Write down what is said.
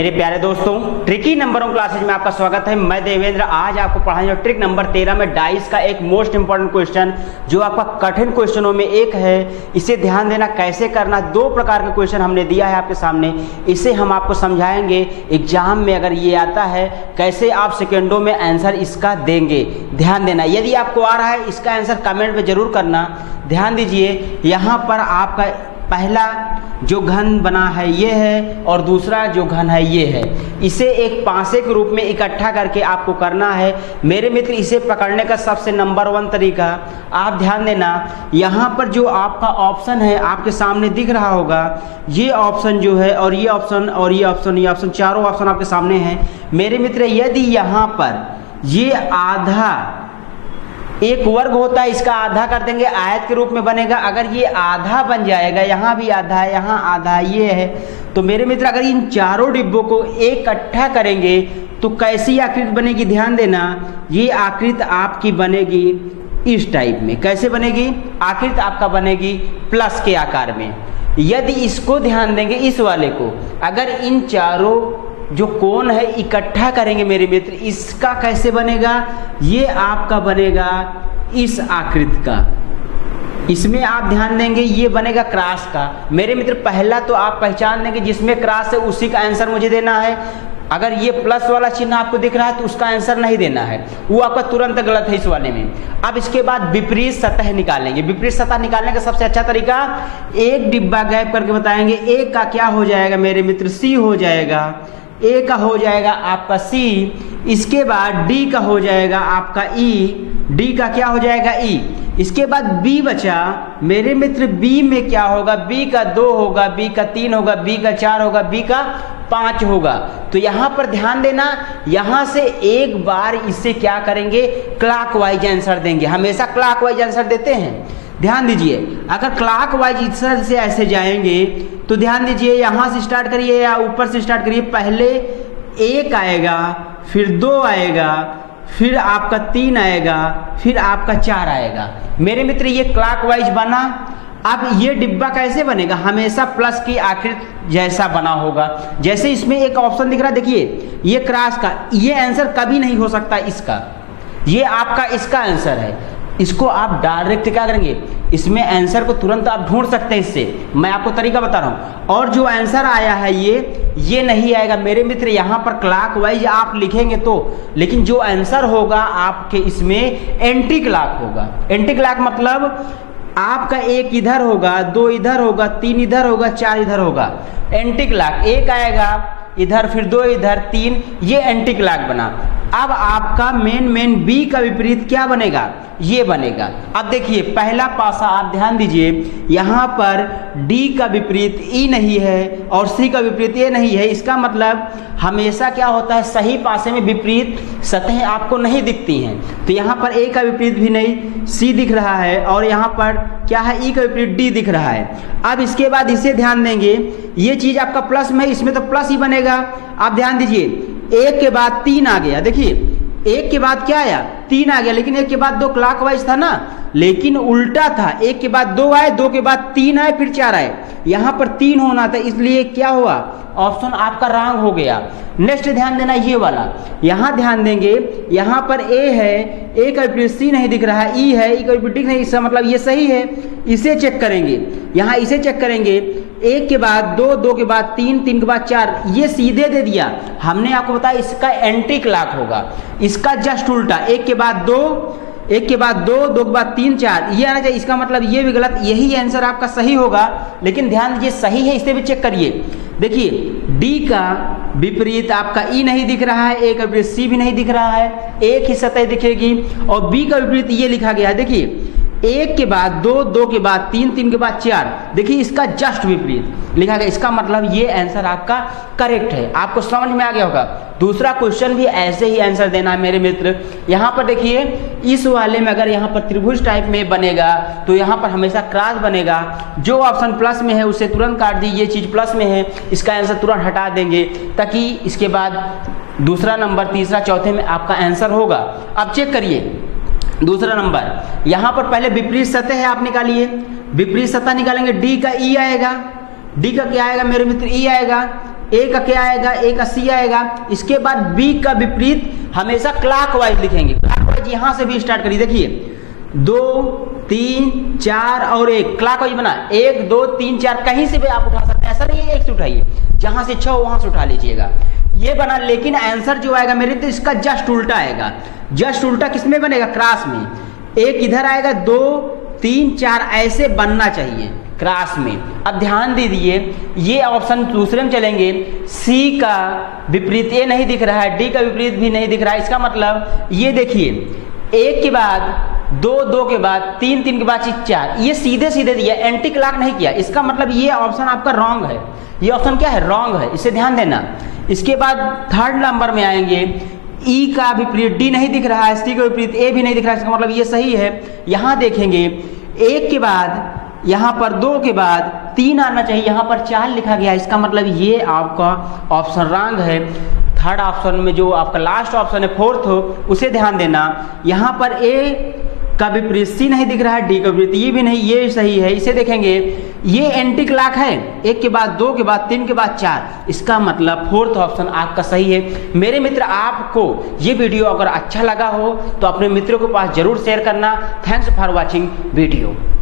मेरे प्यारे दोस्तों, ट्रिकी नंबरों क्लासेज में आपका स्वागत है। मैं देवेंद्र आज आपको पढ़ाऊंगा ट्रिक नंबर 13 में डाइस का एक मोस्ट इंपॉर्टेंट क्वेश्चन जो आपका कठिन क्वेश्चनों में एक है। इसे ध्यान देना कैसे करना। दो प्रकार का क्वेश्चन हमने दिया है आपके सामने, इसे हम आपको समझाएंगे। एग्जाम में अगर ये आता है कैसे आप सेकेंडों में आंसर इसका देंगे। ध्यान देना, यदि आपको आ रहा है इसका आंसर कमेंट में जरूर करना। ध्यान दीजिए, यहाँ पर आपका पहला जो घन बना है ये है और दूसरा जो घन है ये है। इसे एक पासे के रूप में इकट्ठा करके आपको करना है मेरे मित्र। इसे पकड़ने का सबसे नंबर 1 तरीका आप ध्यान देना, यहाँ पर जो आपका ऑप्शन है आपके सामने दिख रहा होगा, ये ऑप्शन जो है और ये ऑप्शन और ये ऑप्शन, ये ऑप्शन, चारों ऑप्शन आपके सामने हैं मेरे मित्र। यदि यहाँ पर ये आधा एक वर्ग होता है, इसका आधा कर देंगे, आयत के रूप में बनेगा। अगर ये आधा बन जाएगा, यहाँ भी आधा है, यहाँ आधा ये है, तो मेरे मित्र अगर इन चारों डिब्बों को इकट्ठा करेंगे तो कैसी आकृति बनेगी। ध्यान देना, ये आकृति आपकी बनेगी इस टाइप में। कैसे बनेगी? आकृति आपका बनेगी प्लस के आकार में। यदि इसको ध्यान देंगे, इस वाले को, अगर इन चारों जो कोण है इकट्ठा करेंगे मेरे मित्र, इसका कैसे बनेगा? ये आपका बनेगा इस आकृति का। इसमें आप ध्यान देंगे ये बनेगा क्रॉस का मेरे मित्र। पहला तो आप पहचान देंगे जिसमें क्रॉस है उसी का आंसर मुझे देना है। अगर ये प्लस वाला चिन्ह आपको दिख रहा है तो उसका आंसर नहीं देना है, वो आपका तुरंत गलत है इस वाले में। अब इसके बाद विपरीत सतह निकालेंगे। विपरीत सतह निकालने का सबसे अच्छा तरीका, एक डिब्बा गैप करके बताएंगे। एक का क्या हो जाएगा मेरे मित्र? सी हो जाएगा। ए का हो जाएगा आपका सी, इसके बाद डी का हो जाएगा आपका ई, डी का क्या हो जाएगा? ई। इसके बाद बी बचा मेरे मित्र। बी में क्या होगा? बी का 2 होगा, बी का 3 होगा, बी का 4 होगा, बी का 5 होगा। तो यहाँ पर ध्यान देना, यहाँ से एक बार इसे क्या करेंगे? क्लॉकवाइज आंसर देंगे। हमेशा क्लॉकवाइज आंसर देते हैं। ध्यान दीजिए, अगर क्लॉकवाइज इस तरह से ऐसे जाएंगे तो ध्यान दीजिए, यहाँ से स्टार्ट करिए या ऊपर से स्टार्ट करिए। पहले 1 आएगा, फिर 2 आएगा, फिर आपका 3 आएगा, फिर आपका 4 आएगा मेरे मित्र। ये क्लॉकवाइज बना। अब ये डिब्बा कैसे बनेगा? हमेशा प्लस की आकृति जैसा बना होगा। जैसे इसमें एक ऑप्शन दिख रहा है, देखिए ये क्रॉस का, ये आंसर कभी नहीं हो सकता इसका। ये आपका इसका आंसर है। इसको आप डायरेक्ट क्या करेंगे? इसमें आंसर को तुरंत आप ढूंढ सकते हैं इससे। मैं आपको तरीका बता रहा हूं। और जो आंसर आया है ये नहीं आएगा मेरे मित्र। यहाँ पर क्लॉकवाइज आप लिखेंगे तो, लेकिन जो आंसर होगा आपके इसमें एंटी क्लॉक होगा। एंटी क्लॉक मतलब आपका 1 इधर होगा, 2 इधर होगा, 3 इधर होगा, 4 इधर होगा। एंटी क्लॉक 1 आएगा इधर, फिर 2 इधर, 3, ये एंटी क्लॉक बना। अब आपका मेन बी का विपरीत क्या बनेगा? ये बनेगा। अब देखिए पहला पासा आप ध्यान दीजिए, यहाँ पर डी का विपरीत ई नहीं है और सी का विपरीत ए नहीं है। इसका मतलब हमेशा क्या होता है, सही पासे में विपरीत सतह आपको नहीं दिखती हैं। तो यहाँ पर ए का विपरीत भी नहीं, सी दिख रहा है, और यहाँ पर क्या है? ई का विपरीत डी दिख रहा है। अब इसके बाद इसे ध्यान देंगे, ये चीज आपका प्लस में है, इसमें तो प्लस ही बनेगा। आप ध्यान दीजिए, 1 के बाद 3 आ गया। देखिए 1 के बाद क्या आया? 3 आ गया, लेकिन 1 के बाद 2 क्लॉकवाइज था ना, लेकिन उल्टा था। 1 के बाद 2 आए, 2 के बाद 3 आए, फिर 4 आए। यहाँ पर 3 होना था, इसलिए क्या हुआ? ऑप्शन आपका रॉन्ग हो गया। नेक्स्ट ध्यान देना ये वाला, यहाँ ध्यान देंगे, यहाँ पर ए है, ए का विपरीत सी नहीं दिख रहा है, ई है, ई का विपरीत नहीं, इसका मतलब ये सही है। इसे चेक करेंगे, यहाँ इसे चेक करेंगे। 1 के बाद 2, 2 के बाद 3, 3 के बाद 4, ये सीधे दे दिया। हमने आपको बताया इसका एंटी क्लॉक होगा, इसका जस्ट उल्टा। 1 के बाद 2, 1 के बाद 2, 2 के बाद 3, 4, ये आना चाहिए। इसका मतलब ये भी गलत, यही आंसर आपका सही होगा। लेकिन ध्यान दीजिए सही है, इसे भी चेक करिए। देखिए डी का विपरीत आपका ई नहीं दिख रहा है, ए का विपरीत सी भी नहीं दिख रहा है, एक ही सतह दिखेगी। और बी का विपरीत ये लिखा गया है। देखिए 1 के बाद 2, 2 के बाद 3, 3 के बाद 4, देखिए इसका जस्ट विपरीत लिखा गया। इसका मतलब ये आंसर आपका करेक्ट है। आपको समझ में आ गया होगा। दूसरा क्वेश्चन भी ऐसे ही आंसर देना है मेरे मित्र। यहाँ पर देखिए इस वाले में अगर यहाँ पर त्रिभुज टाइप में बनेगा तो यहाँ पर हमेशा क्रॉस बनेगा। जो ऑप्शन प्लस में है उसे तुरंत काट दीजिए, ये चीज प्लस में है, इसका आंसर तुरंत हटा देंगे, ताकि इसके बाद दूसरा नंबर, तीसरा, चौथे में आपका आंसर होगा। अब चेक करिए दूसरा नंबर, यहाँ पर पहले विपरीत सतह है, आप निकालिए। विपरीत सतह निकालेंगे, डी का ई आएगा। डी का क्या आएगा मेरे मित्र? ई आएगा। ए का क्या आएगा, ए का सी आएगा। इसके बाद बी का विपरीत हमेशा क्लॉकवाइज लिखेंगे। क्लॉकवाइज यहाँ से भी स्टार्ट करिए, देखिए 2 3 4 और 1 क्लॉकवाइज बना, 1 2 3 4 कहीं से भी आप उठा सकते हैं, ऐसा नहीं है एक से उठाइए, जहां से इच्छा हो वहां से उठा लीजिएगा, ये बना। लेकिन आंसर जो आएगा मेरे तो इसका जस्ट उल्टा आएगा। जस्ट उल्टा किसमें बनेगा, क्रॉस में। एक इधर आएगा, 2 3 4 ऐसे बनना चाहिए क्रॉस में। अब ध्यान दीजिए, ये ऑप्शन दूसरे में चलेंगे, सी का विपरीत ए नहीं दिख रहा है, डी का विपरीत भी नहीं दिख रहा है। इसका मतलब ये देखिए, 1 के बाद 2 2 के बाद 3 3 के बाद 4, ये सीधे सीधे दिया, एंटी क्लॉक नहीं किया। इसका मतलब ये ऑप्शन आपका रॉन्ग है, ये ऑप्शन क्या है, रॉन्ग है, इसे ध्यान देना। इसके बाद थर्ड नंबर में आएंगे, ई का विपरीत डी नहीं दिख रहा है, सी का विपरीत ए भी नहीं दिख रहा है, इसका मतलब ये सही है। यहाँ देखेंगे 1 के बाद, यहाँ पर 2 के बाद 3 आना चाहिए, यहाँ पर 4 लिखा गया, इसका मतलब ये आपका ऑप्शन रॉन्ग है। थर्ड ऑप्शन में जो आपका लास्ट ऑप्शन है फोर्थ हो, उसे ध्यान देना। यहाँ पर ए का विपरीत सी नहीं दिख रहा है, डी का विपरीत ये भी नहीं, ये सही है। इसे देखेंगे, ये एंटी क्लॉक है, 1 के बाद 2 के बाद 3 के बाद 4, इसका मतलब फोर्थ ऑप्शन आपका सही है। मेरे मित्र, आपको ये वीडियो अगर अच्छा लगा हो तो अपने मित्रों के पास जरूर शेयर करना। Thanks for watching video.